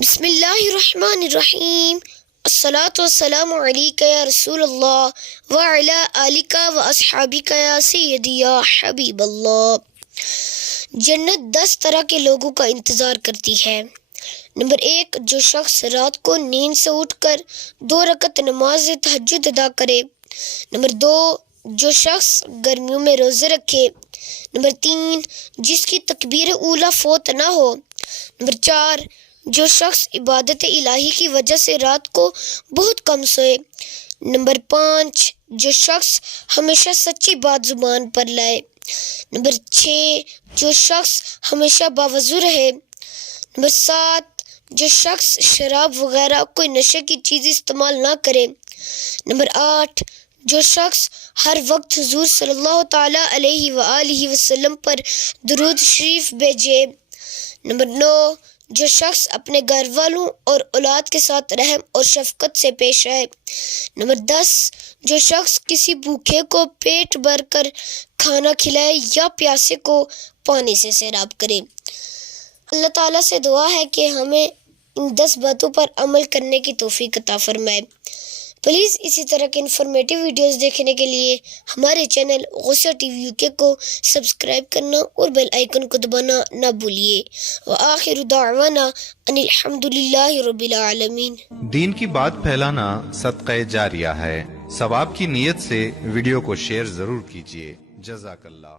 بسم اللہ الرحمن الرحیم، الصلاۃ والسلام علیک یا رسول اللہ وعلی آلک و اصحابک یا سیدی یا حبیب اللہ۔ جنت 10 طرح کے لوگوں کا انتظار کرتی ہے۔ نمبر 1، جو شخص رات کو نیند سے اٹھ کر 2 رکعت نماز تہجد ادا کرے۔ نمبر 2، جو شخص گرمیوں میں روزے رکھے۔ نمبر 3، جس کی تکبیر اولیٰ فوت نہ ہو۔ نمبر 4، جو شخص عبادت الہی کی وجہ سے رات کو بہت کم سوئے۔ نمبر 5، جو شخص ہمیشہ سچی بات زبان پر لائے۔ نمبر 6، جو شخص ہمیشہ باوضو رہے۔ نمبر 7، جو شخص شراب وغیرہ کوئی نشے کی چیز استعمال نہ کرے۔ نمبر 8، جو شخص ہر وقت حضور صلی اللہ تعالیٰ علیہ وآلہ وسلم پر درود شریف بھیجے۔ نمبر 9، جو شخص اپنے گھر والوں اور اولاد کے ساتھ رحم اور شفقت سے پیش آئے۔ نمبر 10، جو شخص کسی بھوکے کو پیٹ بھر کر کھانا کھلائے یا پیاسے کو پانی سے سیراب کرے۔ اللہ تعالیٰ سے دعا ہے کہ ہمیں ان 10 باتوں پر عمل کرنے کی توفیق عطا فرمائے۔ پلیز اسی طرح کے انفارمیٹیو ویڈیوز دیکھنے کے لیے ہمارے چینل غصہ ٹی وی UK کو سبسکرائب کرنا اور بیل آئیکن کو دبانا نہ بھولیے۔ وآخر دعوانا ان الحمدللہ رب العالمین۔ دین کی بات پھیلانا صدقہ جاریہ ہے۔ ثواب کی نیت سے ویڈیو کو شیئر ضرور کیجیے۔ جزاک اللہ۔